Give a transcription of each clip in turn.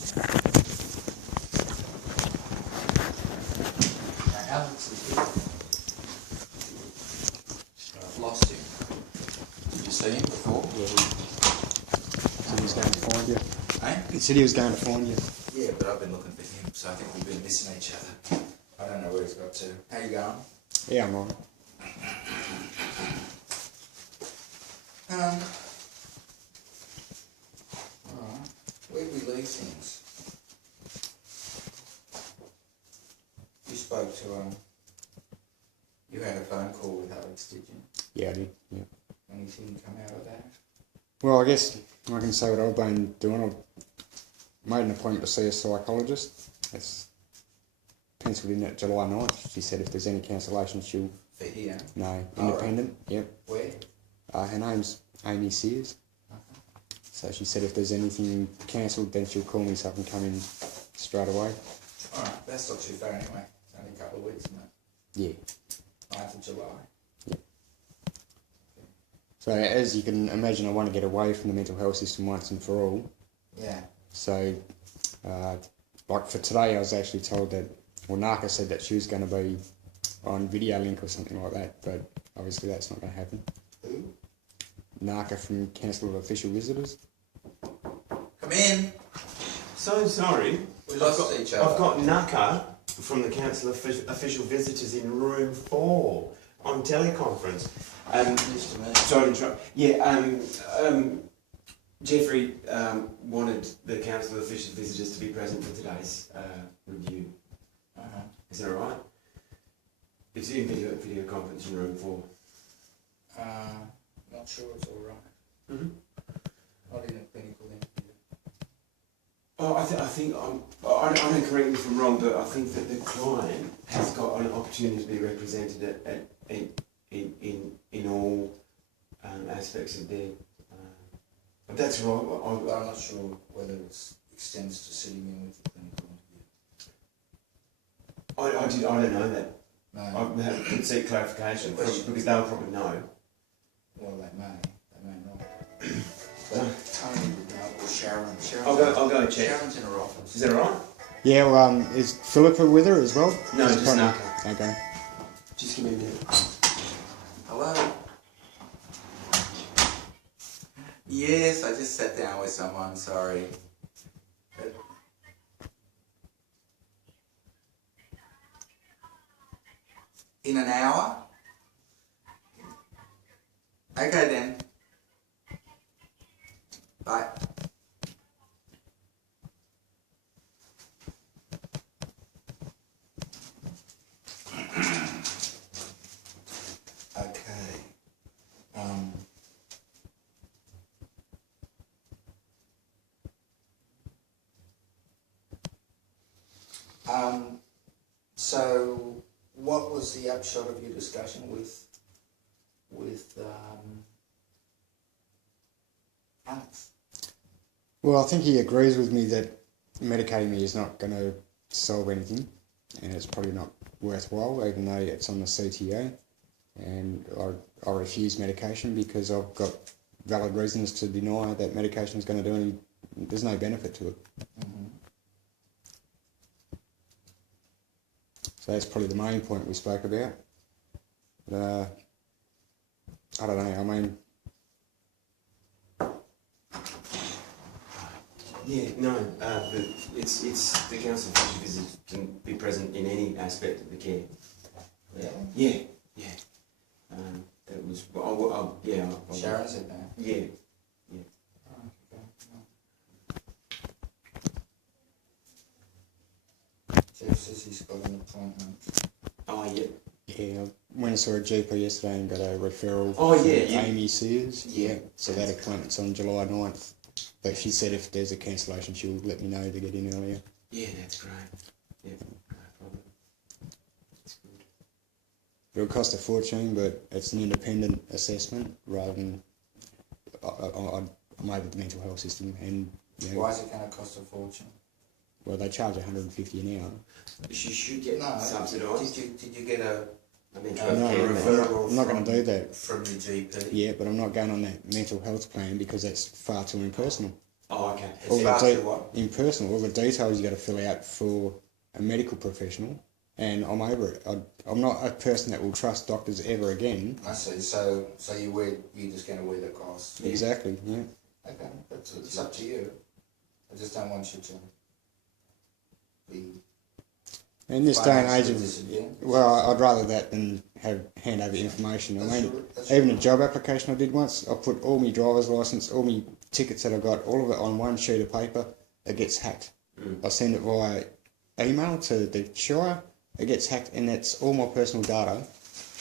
Now, Alex is here. I've lost him. Did you see him before? Yeah, he said he was going to find you. Eh? He said he was going to find you. Yeah, but I've been looking for him, so I think we've been missing each other. I don't know where he's got to. How you going? Yeah, I'm on. Alright. Where do we leave things? You spoke to, you had a phone call with Alex, did you? Yeah, I did. Yeah. Anything come out of that? Well, I guess I can say what I've been doing. I've made an appointment to see a psychologist. It's penciled in at July 9th. She said if there's any cancellation, she'll... For here? No, independent. Right. Yep. Where? Her name's Amy Sears. So she said if there's anything cancelled, then she'll call me so I can come in straight away. Alright, that's not too far anyway. It's only a couple of weeks, isn't it? Yeah. 9th of July. Yeah. So as you can imagine, I want to get away from the mental health system once and for all. Yeah. So, like for today, I was actually told that, well, Naka said that she was going to be on video link or something like that, but obviously that's not going to happen. Who? Naka from Council of Official Visitors. Come in! So sorry. We lost each other. I've got Naka from the Council of Official Visitors in room 4 on teleconference. Just a minute. Sorry to interrupt. Yeah, Jeffrey wanted the Council of Official Visitors to be present for today's review. Is that alright? It's in video conference in room 4. Not sure it's alright. Mm-hmm. Not in a clinical interview. Oh, I think I don't correct me if I'm wrong, but I think that the client has got an opportunity to be represented in all aspects of their. But that's right. I'm not sure whether it extends to sitting in with the clinical interview. I don't know that. No. I have to seek clarification because they'll probably know. Well, they may not. But Tony would know, or Sharon. I'll go and check. Sharon's in her office. Is that alright? Yeah, well, is Philippa with her as well? No, Is just Tony? Naka. Okay. Just give me a minute. Hello? Yes, I just sat down with someone, sorry. But in an hour? Okay then. Bye. Okay. So what was the upshot of your discussion with Alex? Well, I think he agrees with me that medicating me is not going to solve anything, and it's probably not worthwhile, even though it's on the CTA. And I refuse medication because I've got valid reasons to deny that medication is going to do any. There's no benefit to it. Mm-hmm. So that's probably the main point we spoke about. I don't know. I mean, Yeah, no, it's the Council of Official Visitors can be present in any aspect of the care. Yeah. Yeah. That was, yeah. Sharon said that. Yeah. Jeff says he's got an appointment. Oh, yeah. yeah, I went and saw a GP yesterday and got a referral Oh, from yeah. Amy Sears. Yeah. So that appointment's on July 9th. But she said if there's a cancellation, she'll let me know to get in earlier. Yeah, that's great. Yeah, no problem. That's good. It'll cost a fortune, but it's an independent assessment rather than I'm over the mental health system, and you know, Why is it going to cost a fortune? well, they charge $150 an hour. She should get No. subsidised. Did you get a referral I'm not going to do that. from your GP? Yeah, but I'm not going on that mental health plan because that's far too impersonal. Oh, okay. All It's the far too what? impersonal. All the details you got to fill out for a medical professional, and I'm over it. I'm not a person that will trust doctors ever again. I see. So you're just going to wear the cost. Yeah. Exactly. Yeah. Okay, it's up to you. I just don't want you to be. In this day and age financially of, disadvantaged. well, I'd rather that than hand over information. I mean, even a job application I did once, I put all my driver's license, all my tickets that I got, all of it on one sheet of paper. It gets hacked. I send it via email to the Shire. It gets hacked, and that's all my personal data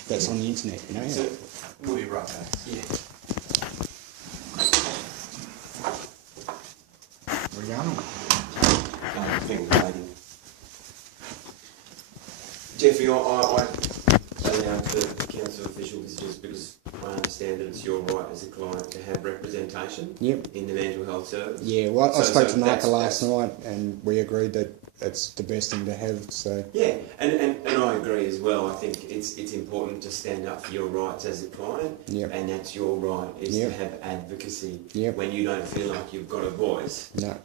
that's on the internet. You know. So, We'll be right back. yeah. We're going. I think we're waiting. Jeffrey, I allowed the council official visitors because I understand that it's your right as a client to have representation Yep. in the mental health service. Yeah, well, I So- spoke so to Naka that's- last night, and we agreed that it's the best thing to have. So Yeah, and I agree as well. I think it's important to stand up for your rights as a client, Yep. and that's your right is Yep. to have advocacy. Yep. When you don't feel like you've got a voice, no,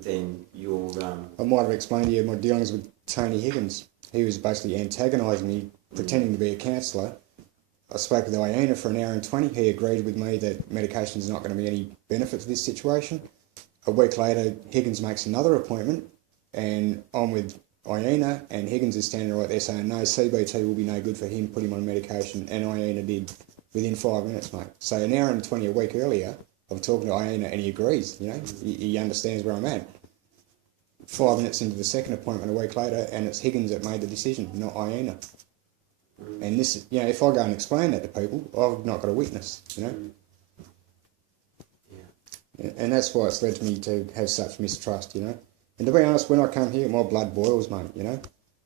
then you're I might have explained to you my dealings with Tony Higgins. He was basically antagonising me, pretending to be a counsellor. I spoke with Iona for an hour and 20. He agreed with me that medication is not going to be any benefit to this situation. A week later, Higgins makes another appointment, and I'm with Iona, and Higgins is standing right there saying, no, CBT will be no good for him, put him on medication, and Iona did within 5 minutes, mate. So an hour and 20 a week earlier, I'm talking to Iona, and he agrees, you know, he understands where I'm at. 5 minutes into the second appointment a week later, and it's Higgins that made the decision, not Iona. And this, you know, if I go and explain that to people, I've not got a witness, you know. Yeah. And that's why it's led to me to have such mistrust, you know. And to be honest, when I come here, my blood boils, mate, you know.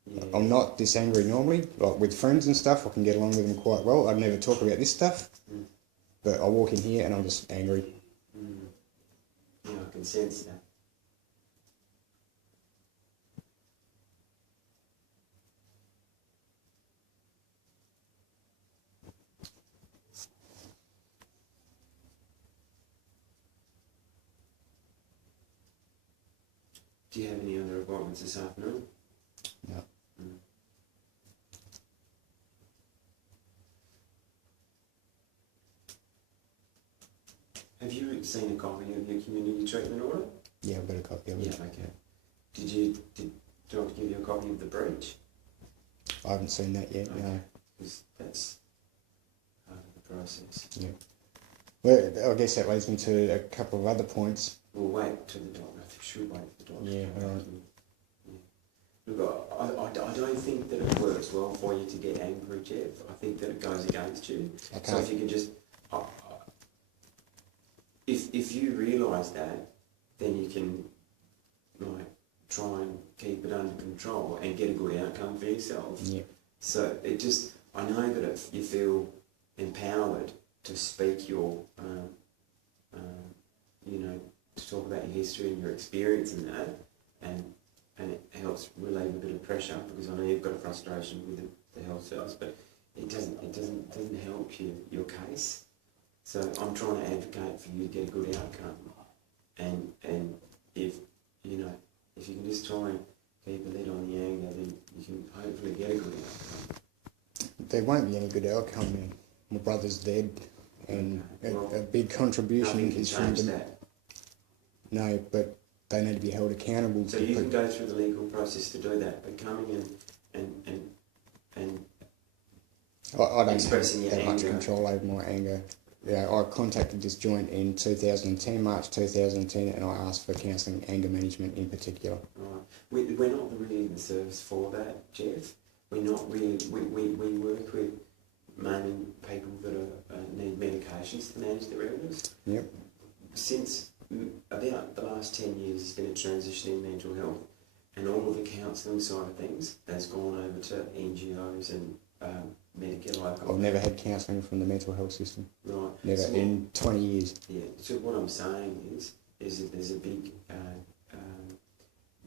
Yeah. I'm not this angry normally. Like with friends and stuff, I can get along with them quite well. I'd never talk about this stuff. But I walk in here and I'm just angry. Yeah, I can sense that. Do you have any other appointments this afternoon? No. Have you seen a copy of your community treatment order? Yeah, I've got a copy of Yeah, it. okay. Do you want to give you a copy of the breach? I haven't seen that yet, no. Because that's part of the process. Yeah. Well, I guess that leads me to a couple of other points. We'll wait till the doctor. I think we should wait for the doctor. Yeah, alright. Yeah. Look, I don't think that it works well for you to get angry, Jeff. I think that it goes against you. Okay. So if you can just... if you realise that, then you can like try and keep it under control and get a good outcome for yourself. Yeah. So it just... I know that if you feel empowered to speak your... you know, to talk about your history and your experience in that, and it helps relieve a bit of pressure, because I know you've got a frustration with the health service, but it doesn't help your case. So I'm trying to advocate for you to get a good outcome, and if you know, if you can just try and keep a lid on the anger, then you can hopefully get a good outcome. There won't be any good outcome, man. My brother's dead, and Well, a big contribution Nothing can is from change them. that. No, but they need to be held accountable. So to you can people. go through the legal process to do that, but coming and I don't expressing have your that much anger. control over my anger. Yeah, I contacted this joint in 2010, March 2010, and I asked for counselling, anger management in particular. right. We're not really in the service for that, Jeff. We're not really. We work with mainly people that need medications to manage their illness. Yep. Since about the last 10 years, there's been a transition in mental health, and all of the counselling side of things has gone over to NGOs and Medicare local. I've never had counselling from the mental health system. Right. Never, So in 20 years. Yeah, so what I'm saying is that there's a big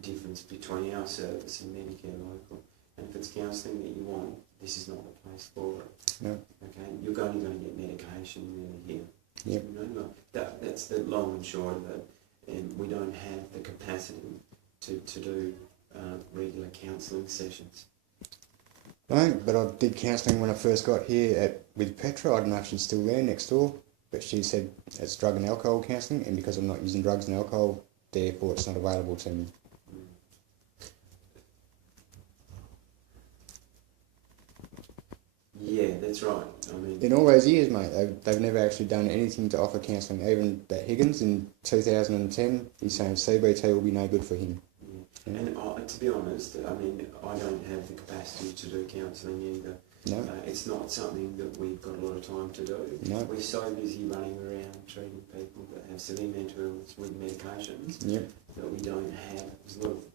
difference between our service and Medicare local. And if it's counselling that you want, this is not the place for it. No. Okay, you're only going to get medication really here. Yep. You know, that's the long and short of it. and we don't have the capacity to do regular counselling sessions. No, but I did counselling when I first got here with Petra. I don't know if she's still there next door, but she said it's drug and alcohol counselling, and because I'm not using drugs and alcohol, therefore it's not available to me. Yeah, that's right. I mean, In all those years, mate, they've never actually done anything to offer counselling. Even that Higgins in 2010, he's saying CBT will be no good for him. yeah. And to be honest, I mean, I don't have the capacity to do counselling either. No. It's not something that we've got a lot of time to do. No. We're so busy running around treating people that have severe mental illness with medications Yep. that we don't have. There's a lot of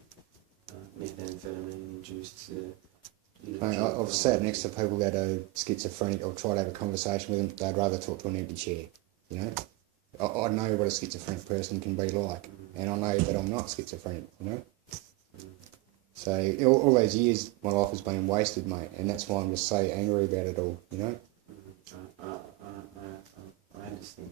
methamphetamine-induced. Mate, I've sat next to people that are schizophrenic or try to have a conversation with them. They'd rather talk to an empty chair, you know. I know what a schizophrenic person can be like, and I know that I'm not schizophrenic, you know. So all those years, my life has been wasted, mate, and that's why I'm just so angry about it all, you know. I understand.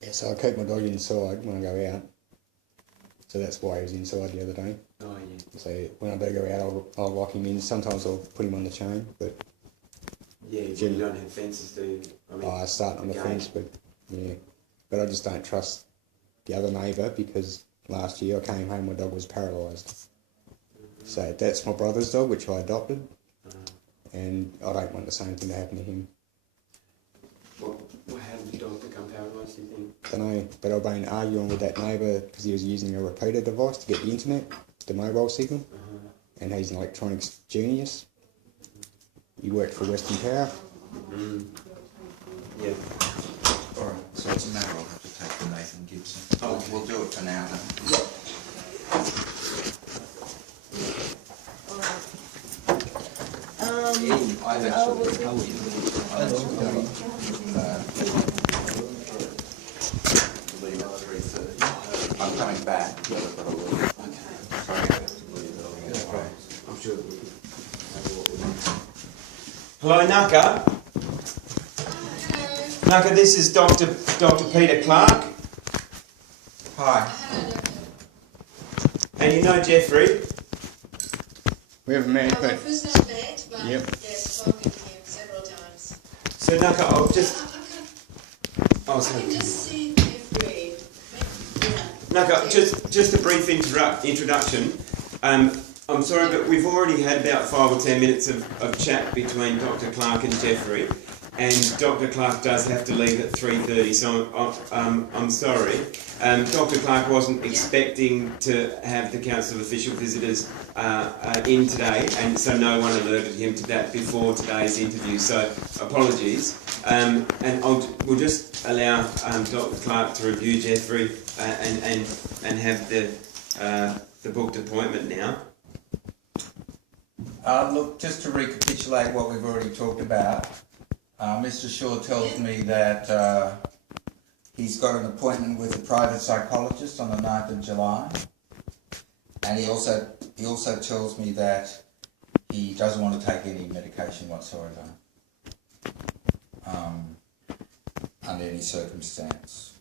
Yeah, so I keep my dog inside when I go out. So that's why he was inside the other day. Oh, yeah. So when I do go out, I'll lock him in. Sometimes I'll put him on the chain, but Yeah, but you don't have fences, do you? I mean, I start on the gate. fence, but yeah. But I just don't trust the other neighbour because last year I came home, my dog was paralysed. So that's my brother's dog, which I adopted, and I don't want the same thing to happen to him. How did the dog become paralysed, do you think? I don't know, but I've been arguing with that neighbour because he was using a repeater device to get the internet, the mobile signal, and he's an electronics genius. He worked for Western Power. Yeah. Alright, so it's a matter I'll have to take to Nathan Gibson. Oh, we'll do it for now then. I've actually leave at 3:30. I'm coming back, but I've got to leave. Sorry, I have to leave early. I'm sure we can. Hello, Naka. Naka, this is Dr. Peter Clark. Hi. And you know Jeffrey? We haven't met, Well, but my first not met, but Yep. yes, spoken to him several times. So Naka, I'll just... Oh, I sorry. can just see Jeffrey. Yeah. Naka, just a brief introduction. I'm sorry, but we've already had about 5 or 10 minutes of chat between Dr. Clark and Jeffrey, and Dr. Clark does have to leave at 3:30, so I'm sorry. Dr. Clark wasn't expecting to have the Council of Official Visitors in today, and so no one alerted him to that before today's interview, so apologies. And we'll just allow Dr. Clark to review Jeffrey and have the booked appointment now. Look, just to recapitulate what we've already talked about, Mr. Shaw tells me that he's got an appointment with a private psychologist on the 9th of July, and he also tells me that he doesn't want to take any medication whatsoever under any circumstance.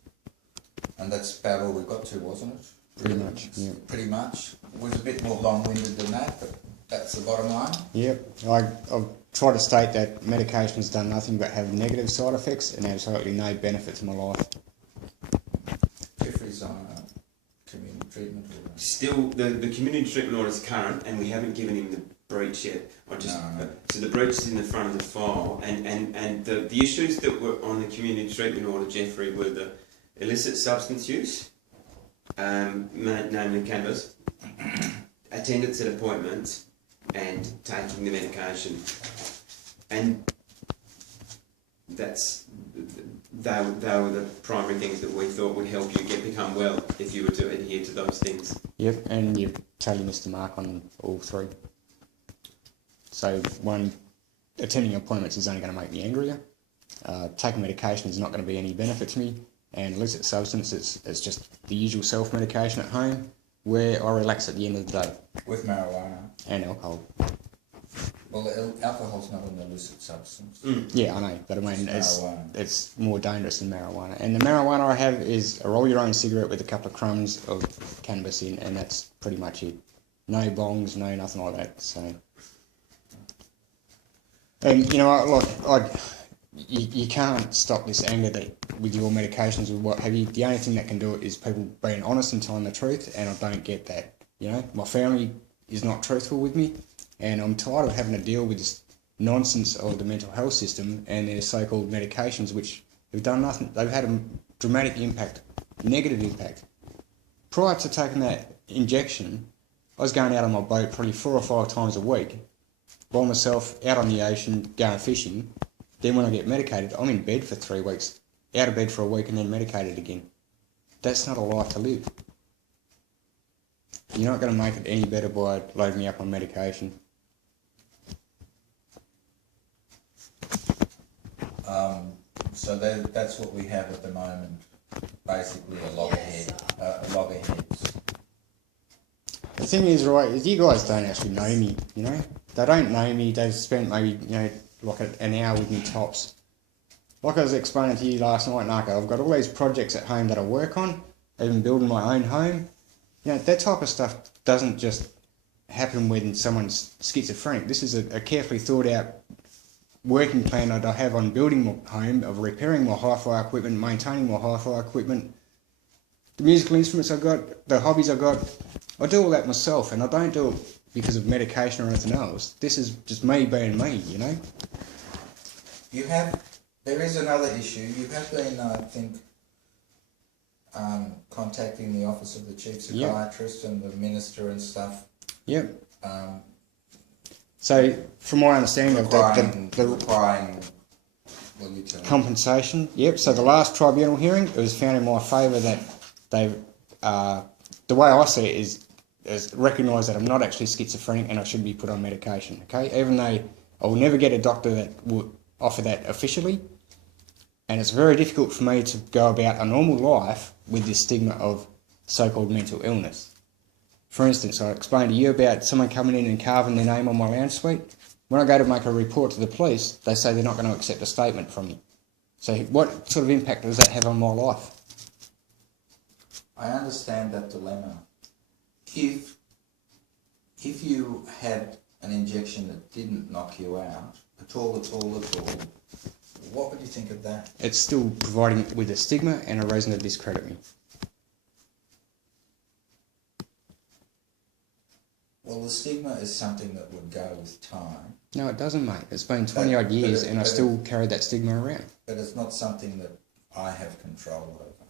And that's about all we got to, wasn't it? pretty much, yeah. Pretty much. It was a bit more long-winded than that, but that's the bottom line. Yep, I've tried to state that medication has done nothing but have negative side effects and absolutely no benefit to my life. Jeffrey's on a community treatment order. Still, the community treatment order is current, and we haven't given him the breach yet. No. So the breach is in the front of the file, and the issues that were on the community treatment order, Jeffrey, were the illicit substance use, namely cannabis, attendance at appointments, and taking the medication. And that's they were the primary things that we thought would help you become well if you were to adhere to those things. Yep, and you've totally missed the mark on all three. So one, attending appointments is only going to make me angrier. Taking medication is not going to be any benefit to me. And illicit substance, it's just the usual self-medication at home where I relax at the end of the day. With marijuana. And alcohol. Well, alcohol's not an illicit substance. Yeah, I know, but I mean, Marijuana. it's more dangerous than marijuana. And the marijuana I have is a roll your own cigarette with a couple of crumbs of cannabis in, and that's pretty much it. No bongs, no nothing like that. So, and you know, you can't stop this anger that with your medications or what have you. The only thing that can do it is people being honest and telling the truth, and I don't get that. You know, my family is not truthful with me. And I'm tired of having to deal with this nonsense of the mental health system and their so-called medications, which have done nothing. They've had a dramatic impact, negative impact. Prior to taking that injection, I was going out on my boat probably 4 or 5 times a week, by myself, out on the ocean, going fishing. Then when I get medicated, I'm in bed for 3 weeks, out of bed for a week and then medicated again. That's not a life to live. You're not going to make it any better by loading me up on medication. So that's what we have at the moment, basically a loggerhead, loggerheads. The thing is, right, is you guys don't actually know me, you know? They don't know me, they've spent maybe, you know, like an hour with me tops. Like I was explaining to you last night, Narco, I've got all these projects at home that I work on, even building my own home. You know, that type of stuff doesn't just happen when someone's schizophrenic. This is a carefully thought out working plan that I have on building my home, of repairing my hi-fi equipment, maintaining my hi-fi equipment, the musical instruments I've got, the hobbies I've got. I do all that myself, and I don't do it because of medication or anything else. This is just me being me, you know? There is another issue. You have been, I think, contacting the office of the chief psychiatrist and the minister and stuff. Yep. So, from my understanding of requiring compensation, yep. So the last tribunal hearing, it was found in my favour that they, the way I see it is recognise that I'm not actually schizophrenic and I should be put on medication. Okay, even though I will never get a doctor that will offer that officially, and it's very difficult for me to go about a normal life with this stigma of so-called mental illness. For instance, I explained to you about someone coming in and carving their name on my lounge suite. When I go to make a report to the police, they say they're not going to accept a statement from me. So what sort of impact does that have on my life? I understand that dilemma. If you had an injection that didn't knock you out at all, what would you think of that? It's still providing with a stigma and a reason to discredit me. Well, the stigma is something that would go with time. No, it doesn't, mate. It's been 20 odd years and I still carry that stigma around. But it's not something that I have control over.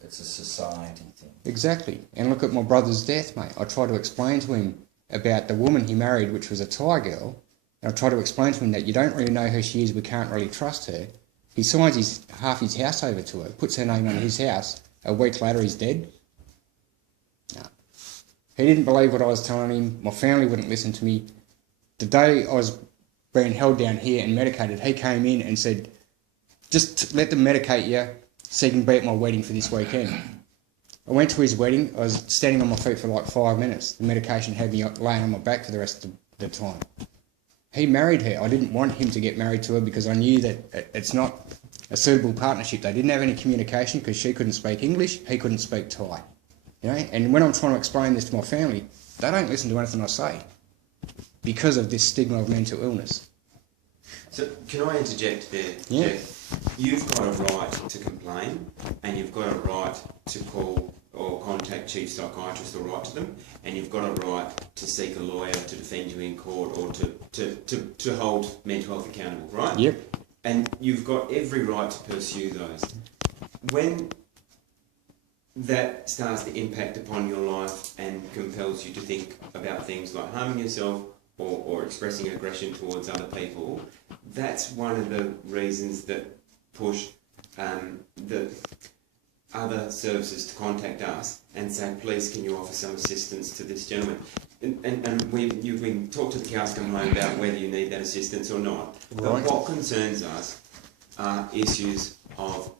It's a society thing. Exactly. And look at my brother's death, mate. I tried to explain to him about the woman he married, which was a Thai girl. And I tried to explain to him that you don't really know who she is, we can't really trust her. He signs half his house over to her, puts her name on his house. A week later, he's dead. No. He didn't believe what I was telling him. My family wouldn't listen to me. The day I was being held down here and medicated, he came in and said, just let them medicate you so you can be at my wedding for this weekend. I went to his wedding. I was standing on my feet for like 5 minutes. The medication had me laying on my back for the rest of the time. He married her. I didn't want him to get married to her because I knew that it's not a suitable partnership. They didn't have any communication because she couldn't speak English, he couldn't speak Thai. You know, and when I'm trying to explain this to my family, they don't listen to anything I say because of this stigma of mental illness. So, can I interject there? Yeah. Jeff? You've got a right to complain, and you've got a right to call or contact chief psychiatrist or write to them, and you've got a right to seek a lawyer to defend you in court or to hold mental health accountable, right? Yep. And you've got every right to pursue those. When that starts to impact upon your life and compels you to think about things like harming yourself or expressing aggression towards other people, that's one of the reasons that push the other services to contact us and say, please, can you offer some assistance to this gentleman? And you can talk to the cows come home about whether you need that assistance or not. Right. But what concerns us are issues of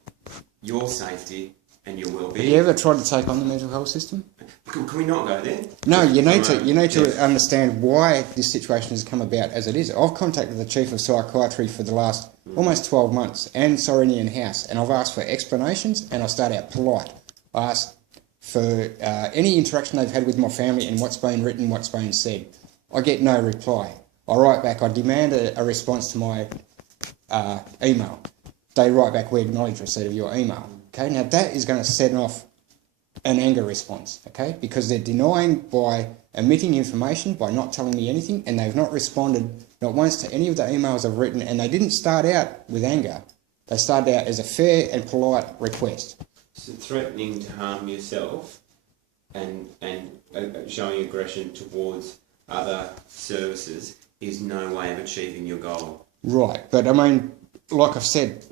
your safety and your Have well-being. you ever tried to take on the mental health system? Can we not go there? No, you need to Yes. understand why this situation has come about as it is. I've contacted the Chief of Psychiatry for the last almost 12 months and Sorrentian House, and I've asked for explanations, and I start out polite. I ask for any interaction they've had with my family and what's been written, what's been said. I get no reply. I write back, I demand a response to my email. They write back, we acknowledge receipt of your email. Okay, now that is going to set off an anger response, okay, because they're denying by omitting information, by not telling me anything, and they've not responded not once to any of the emails I've written, and they didn't start out with anger. They started out as a fair and polite request. So threatening to harm yourself and showing aggression towards other services is no way of achieving your goal. Right, but I mean, like I've said,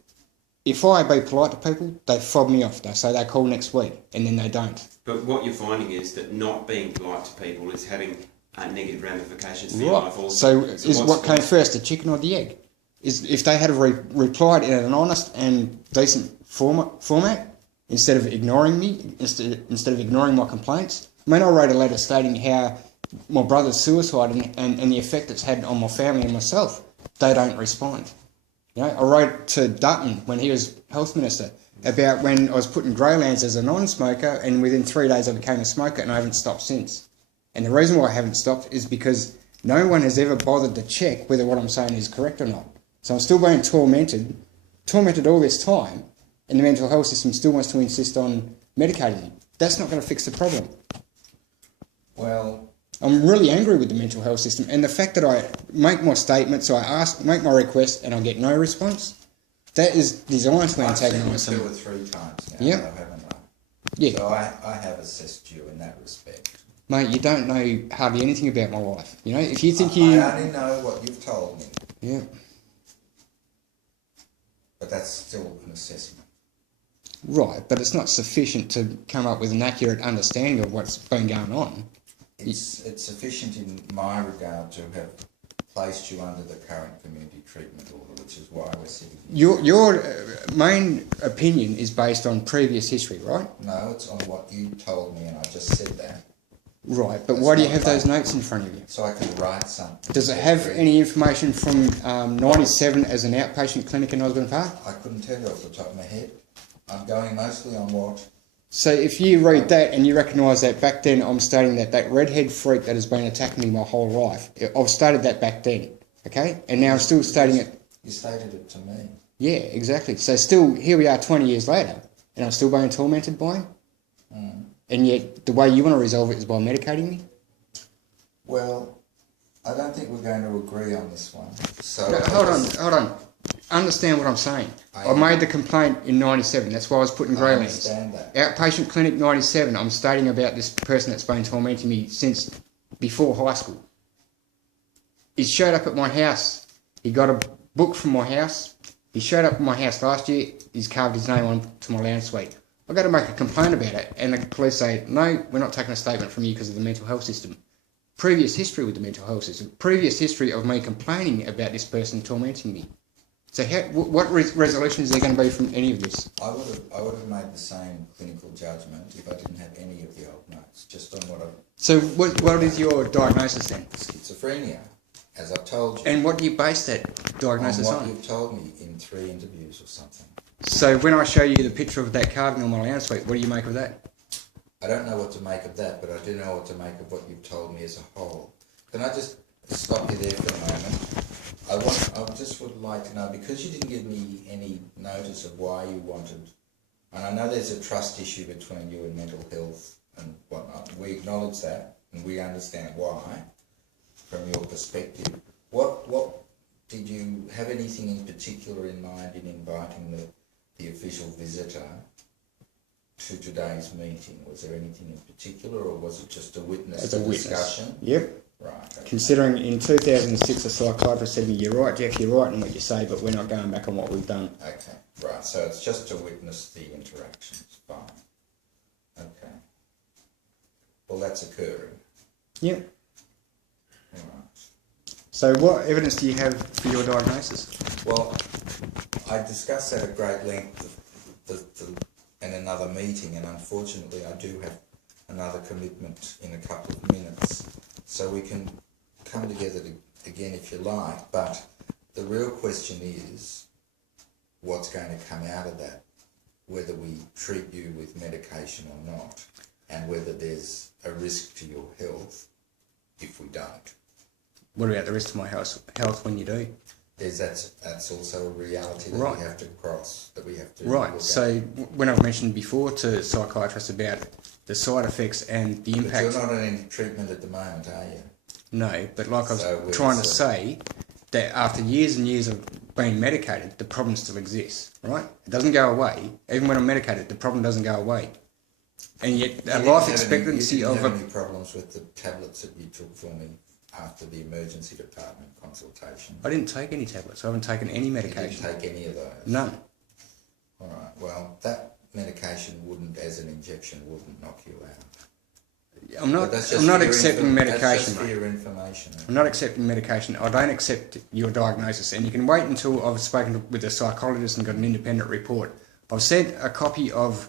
if I be polite to people, they fob me off. They say they call next week, and then they don't. But what you're finding is that not being polite to people is having negative ramifications for your life also. So what came first, the chicken or the egg? Is if they had replied in an honest and decent format, instead of ignoring me, instead of ignoring my complaints. I mean, I wrote a letter stating how my brother's suicide and the effect it's had on my family and myself. They don't respond. You know, I wrote to Dutton when he was health minister about when I was put in greylands as a non-smoker, and within 3 days I became a smoker, and I haven't stopped since. And the reason why I haven't stopped is because no one has ever bothered to check whether what I'm saying is correct or not. So I'm still being tormented all this time, and the mental health system still wants to insist on medicating me. That's not going to fix the problem. Well, I'm really angry with the mental health system, and the fact that I make my statements, make my request, and I get no response, that is designed to I've seen antagonise you 2 them. or 3 times now, Yep. though, haven't I? Yeah. So I have assessed you in that respect. Mate, you don't know hardly anything about my life. You know, if you think I only know what you've told me, Yeah. but that's still an assessment. Right, but it's not sufficient to come up with an accurate understanding of what's been going on. It's sufficient in my regard to have placed you under the current community treatment order, which is why we're sitting here. Your main opinion is based on previous history, right? No, it's on what you told me, and I just said that. Right, but That's why do you not have those right. notes in front of you? So I can write something. Does it have any information from 97 as an outpatient clinic in Osborne Park? I couldn't tell you off the top of my head. I'm going mostly on what... So if you read that and you recognise that back then I'm stating that redhead freak that has been attacking me my whole life, I've stated that back then, okay? And now I'm still stating it. You stated it to me. Yeah, exactly. So still, here we are 20 years later, and I'm still being tormented by him? Mm. And yet the way you want to resolve it is by medicating me? Well, I don't think we're going to agree on this one. So No, hold on. Understand what I'm saying. I made the complaint in 97, that's why I was put in I greylands. understand that. Outpatient clinic 97, I'm stating about this person that's been tormenting me since before high school. He showed up at my house. He got a book from my house. He showed up at my house last year. He's carved his name onto my lounge suite. I got to make a complaint about it, and the police say, no, we're not taking a statement from you because of the mental health system. Previous history with the mental health system. Previous history of me complaining about this person tormenting me. So what resolution is there going to be from any of this? I would have made the same clinical judgment if I didn't have any of the old notes, just on what I've... So what is your diagnosis then? Schizophrenia, as I've told you. And what do you base that diagnosis on what on? you've told me in 3 interviews or something. So when I show you the picture of that carving on my lounge suite, what do you make of that? I don't know what to make of that, but I do know what to make of what you've told me as a whole. Can I just stop you there for a moment? I just would like to know, because you didn't give me any notice of why you wanted, and I know there's a trust issue between you and mental health and whatnot. We acknowledge that, and we understand why, from your perspective. What did you have anything in particular in mind in inviting the official visitor to today's meeting? Was there anything in particular, or was it just a witness to discussion? Yep. Right. Okay. Considering in 2006 a psychiatrist said to me, "You're right, Jeff, you're right in what you say, but we're not going back on what we've done." Okay. Right. So it's just to witness the interactions. Fine. Okay. Well, that's occurring. Yeah. All right. So what evidence do you have for your diagnosis? Well, I discussed that at great length in another meeting, and unfortunately I do have another commitment in a couple of minutes, so we can come together again if you like, but the real question is what's going to come out of that, whether we treat you with medication or not, and whether there's a risk to your health if we don't. What about the rest of my health when you do? That's also a reality that Right. we have to cross, that we have to Right, look so at. when I've mentioned before to psychiatrists about the side effects and the But impact... you're not in any treatment at the moment, are you? No, but like I was So we're trying to sort say, that after years and years of being medicated, the problem still exists, right? It doesn't go away. Even when I'm medicated, the problem doesn't go away. And yet, a life expectancy you of didn't have a... any problems with the tablets that you took for me after the emergency department consultation? I didn't take any tablets. I haven't taken any You medication. didn't take any of those? None. All right. Well, that medication wouldn't, as an injection, wouldn't knock you out. I'm But not. that's just I'm not for your accepting That's medication, just for mate. your information. I'm not accepting medication. I don't accept your diagnosis, and you can wait until I've spoken with a psychologist and got an independent report. I've sent a copy of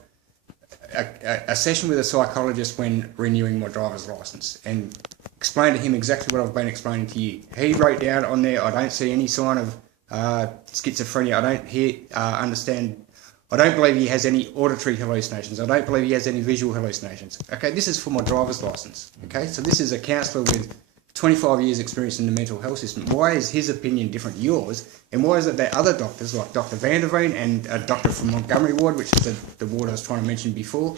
a session with a psychologist when renewing my driver's license, and explained to him exactly what I've been explaining to you. He wrote down on there, I don't see any sign of schizophrenia. I don't understand. I don't believe he has any auditory hallucinations. I don't believe he has any visual hallucinations. Okay, this is for my driver's license. Okay, so this is a counsellor with 25 years experience in the mental health system. Why is his opinion different to yours? And why is it that other doctors, like Dr. Vanderveen and a doctor from Montgomery Ward, which is the ward I was trying to mention before,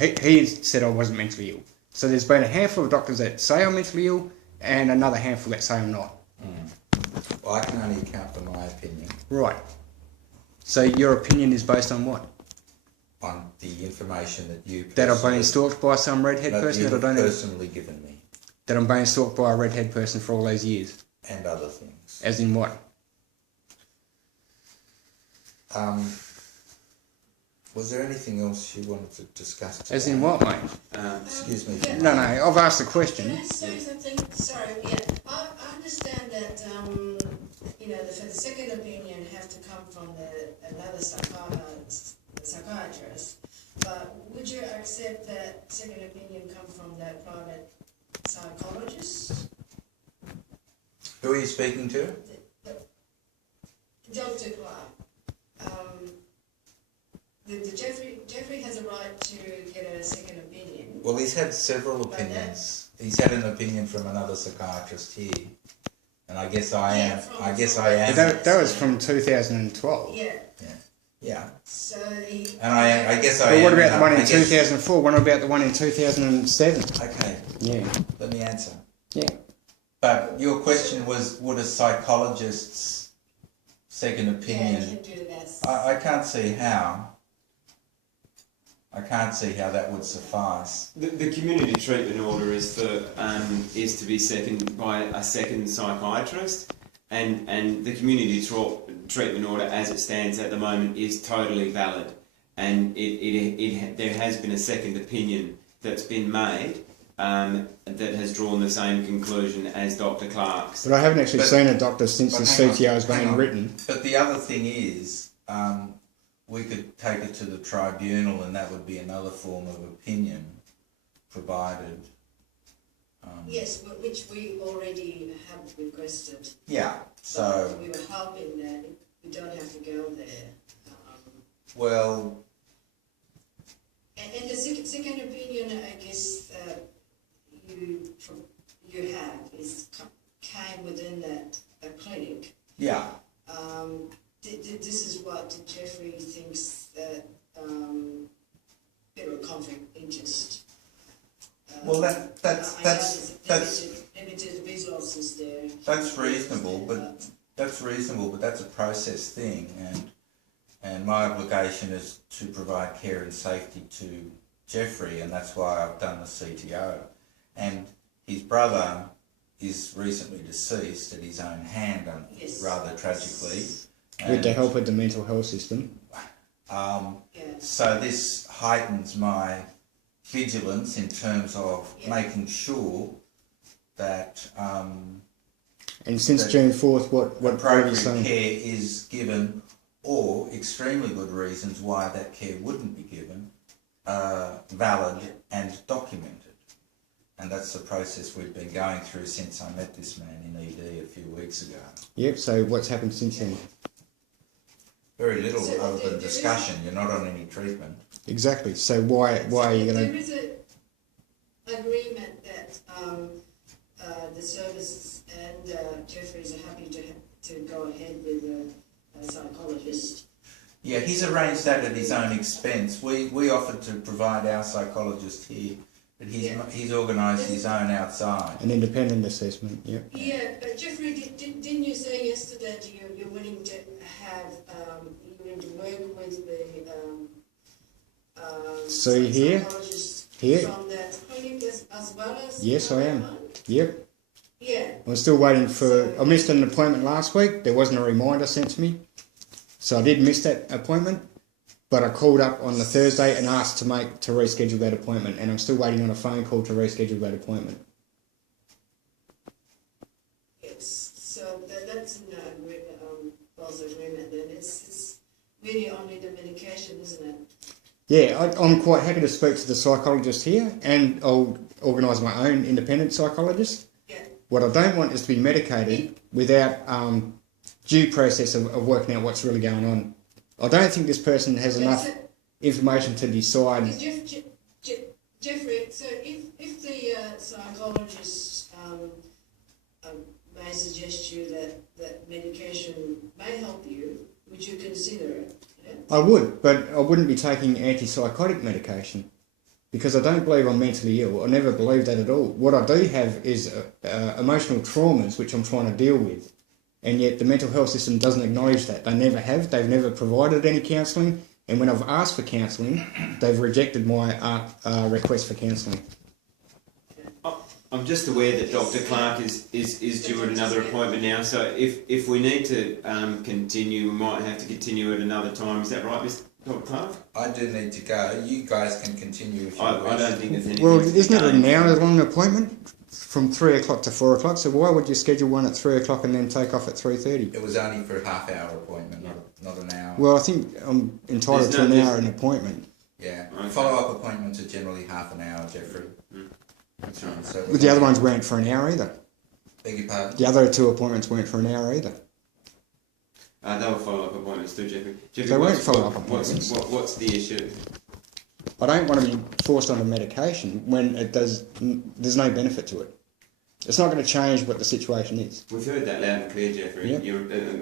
he said I wasn't mentally ill. So there's been a handful of doctors that say I'm mentally ill and another handful that say I'm not. Well, I can only account for my opinion Right. So your opinion is based on what? on the information that you That I've been personally- stalked by some redhead that person that I you've don't know? personally given me, That I'm being stalked by a redhead person for all these years? and other things. As in what? Was there anything else you wanted to discuss today? As in what, mate? Excuse me. Yeah. No, I've asked the question. Can I say something? Sorry, yeah. I understand that, for the second opinion have to come from another psychiatrist, but would you accept that second opinion come from that private psychologist? Who are you speaking to? Dr. Clark. The Jeffrey has a right to get a second opinion. Well, he's had several But opinions. He's had an opinion from another psychiatrist here, and I guess I Yeah, am. from- I guess from- I am. That was from 2012. Yeah, Yeah. so he... And I guess I But am. what about the one I in guess- 2004? What about the one in 2007? Okay, Yeah. let me answer. Yeah. But your question was, would a psychologist's second Yeah, opinion? he can do that. I can't see how. I can't see how that would suffice. The community treatment order is to be seconded by a second psychiatrist, and the community treatment order as it stands at the moment is totally valid, and there has been a second opinion that's been made that has drawn the same conclusion as Dr. Clark's. But I haven't actually But- seen a doctor since the But CTO has hang been on. written. But the other thing is, we could take it to the tribunal, and that would be another form of opinion provided. Yes, but which we already have requested. Yeah. So, We were hoping that we don't have to go there. well, And the second opinion, I guess, you have came within that clinic. yeah. This is what Jeffrey thinks that bit of conflict of interest. Well, that's limited resources there. That's reasonable, but that's a process thing, and my obligation is to provide care and safety to Jeffrey, and that's why I've done the CTO. And his brother is recently deceased at his own hand, Yes. rather tragically. With the help of the mental health system. Yeah. So this heightens my vigilance in terms of Yeah. making sure that And since That June 4th, what are you appropriate saying? care is given, or extremely good reasons why that care wouldn't be given, valid and documented. And that's the process we've been going through since I met this man in ED a few weeks ago. Yep, so what's happened since then? Very little So other there than is- discussion. You're not on any treatment. Exactly, so why are you going There to... is an agreement that the service and Jeffries are happy to go ahead with a psychologist. Yeah, he's arranged that at his own expense. We offered to provide our psychologist here, but he's organised his own outside. An independent assessment, yep. Yeah, but Jeffrey, didn't you say yesterday that you're willing to have, you're willing to work with the See here? psychologist Here? from that clinic as well as... Yes, I am. one? Yep. Yeah. I'm still waiting for... I missed an appointment last week. There wasn't a reminder sent to me. So I did miss that appointment. But I called up on the Thursday and asked to reschedule that appointment. And I'm still waiting on a phone call to reschedule that appointment. Yes, so that's an agreement, false agreement then. It's really only the medication, isn't it? Yeah, I'm quite happy to speak to the psychologist here. And I'll organise my own independent psychologist. Yeah. What I don't want is to be medicated without due process of working out what's really going on. I don't think this person has enough information to decide. Jeffrey, so if the psychologist may suggest you that medication may help you, would you consider it? Yeah? I would, but I wouldn't be taking antipsychotic medication because I don't believe I'm mentally ill. I never believed that at all. What I do have is emotional traumas which I'm trying to deal with, and yet the mental health system doesn't acknowledge that. They never have. They've never provided any counselling, and when I've asked for counselling, they've rejected my request for counselling. I'm just aware that Dr. Clark is due at another appointment now, so if we need to continue, we might have to continue at another time. Is that right, Mr. Dr. Clark? I do need to go. You guys can continue if you wish. I don't think there's anything. Well, to be isn't it done. an hour-long appointment from 3 o'clock to 4 o'clock? So why would you schedule one at 3 o'clock and then take off at 3:30? It was only for a half-hour appointment, not an hour. Well, I think I'm entitled There's to no an hour an appointment. Yeah. Okay. Follow-up appointments are generally half an hour, Jeffrey. That's right. So But the other ones weren't for an hour either. Beg your pardon? The other 2 appointments weren't for an hour either. They were follow-up appointments too, Jeffrey. Jeffrey, They weren't what's- follow-up what's- appointments. What's the issue? I don't want to be forced onto medication when there's no benefit to it. It's not going to change what the situation is. We've heard that loud and clear, Jeffrey. Yep.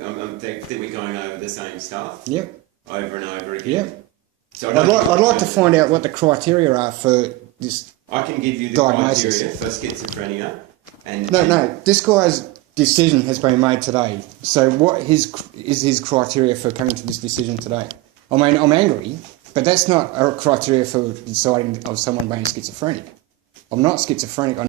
I think we're going over the same stuff Yep, over and over again. yep. So I I'd like to find out what the criteria are for this. I can give you the Diagnosis. criteria for schizophrenia. No. This guy's decision has been made today. So what is his criteria for coming to this decision today? I mean, I'm angry, but that's not a criteria for deciding of someone being schizophrenic. I'm not schizophrenic.